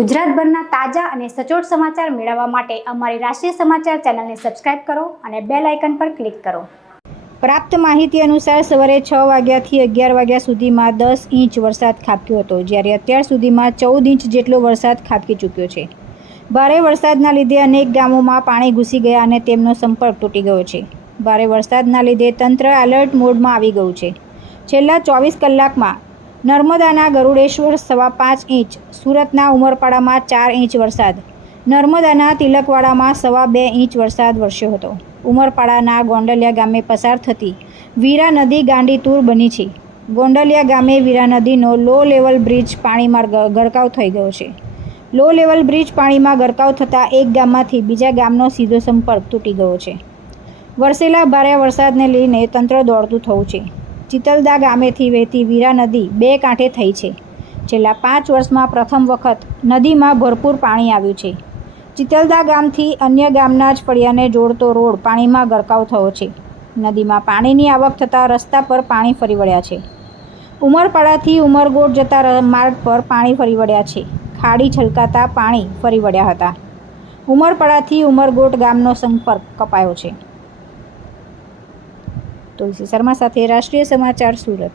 ગુજરાતભરના તાજા અને સચોટ સમાચાર મેળવવા માટે અમારી રાષ્ટ્રીય સમાચાર ચેનલને સબસ્ક્રાઇબ કરો અને બેલ આઇકન પર ક્લિક કરો। પ્રાપ્ત માહિતી અનુસાર સવારે 6 વાગ્યાથી 11 વાગ્યા સુધીમાં 10 ઇંચ વરસાદ ખાબક્યો હતો, જ્યારે અત્યાર સુધીમાં 14 ઇંચ જેટલો વરસાદ ખાબકી ચૂક્યો છે। ભારે વરસાદના લીધે અનેક ગામોમાં પાણી ઘૂસી ગયા અને તેમનો સંપર્ક તૂટી ગયો છે। ભારે વરસાદના લીધે તંત્ર એલર્ટ મોડમાં આવી ગયું છે। છેલ્લા 24 કલાકમાં નર્મદાના ગરુડેશ્વર 5.5 ઇંચ, સુરતના ઉમરપાડામાં 4 ઇંચ વરસાદ, નર્મદાના તિલકવાડામાં 2.25 ઇંચ વરસાદ વરસ્યો હતો। ઉમરપાડાના ગોંડલિયા ગામે પસાર થતી વીરા નદી ગાંડીતુર બની છે। ગોંડલિયા ગામે વીરા નદીનો લો લેવલ બ્રિજ પાણીમાં ગરકાવ થઈ ગયો છે। લો લેવલ બ્રિજ પાણીમાં ગરકાવ થતાં એક ગામમાંથી બીજા ગામનો સીધો સંપર્ક તૂટી ગયો છે। વરસેલા ભારે વરસાદને લઈને તંત્ર દોડતું થયું છે। ચિતલદા ગામેથી વહેતી વીરા નદી 2 કાંઠે થઈ છે। છેલ્લા 5 વર્ષમાં પ્રથમ વખત નદીમાં ભરપૂર પાણી આવ્યું છે। ચિતલદા ગામથી અન્ય ગામના જ ફળિયાને જોડતો રોડ પાણીમાં ગરકાવ થયો છે। નદીમાં પાણીની આવક થતાં રસ્તા પર પાણી ફરી વળ્યા છે। ઉમરપાડાથી ઉમરગોટ જતા માર્ગ પર પાણી ફરી વળ્યા છે। ખાડી છલકાતા પાણી ફરી વળ્યા હતા। ઉમરપાડાથી ઉમરગોટ ગામનો સંપર્ક કપાયો છે। તુલસી શર્મા સાથે રાષ્ટ્રીય સમાચાર, સુરત।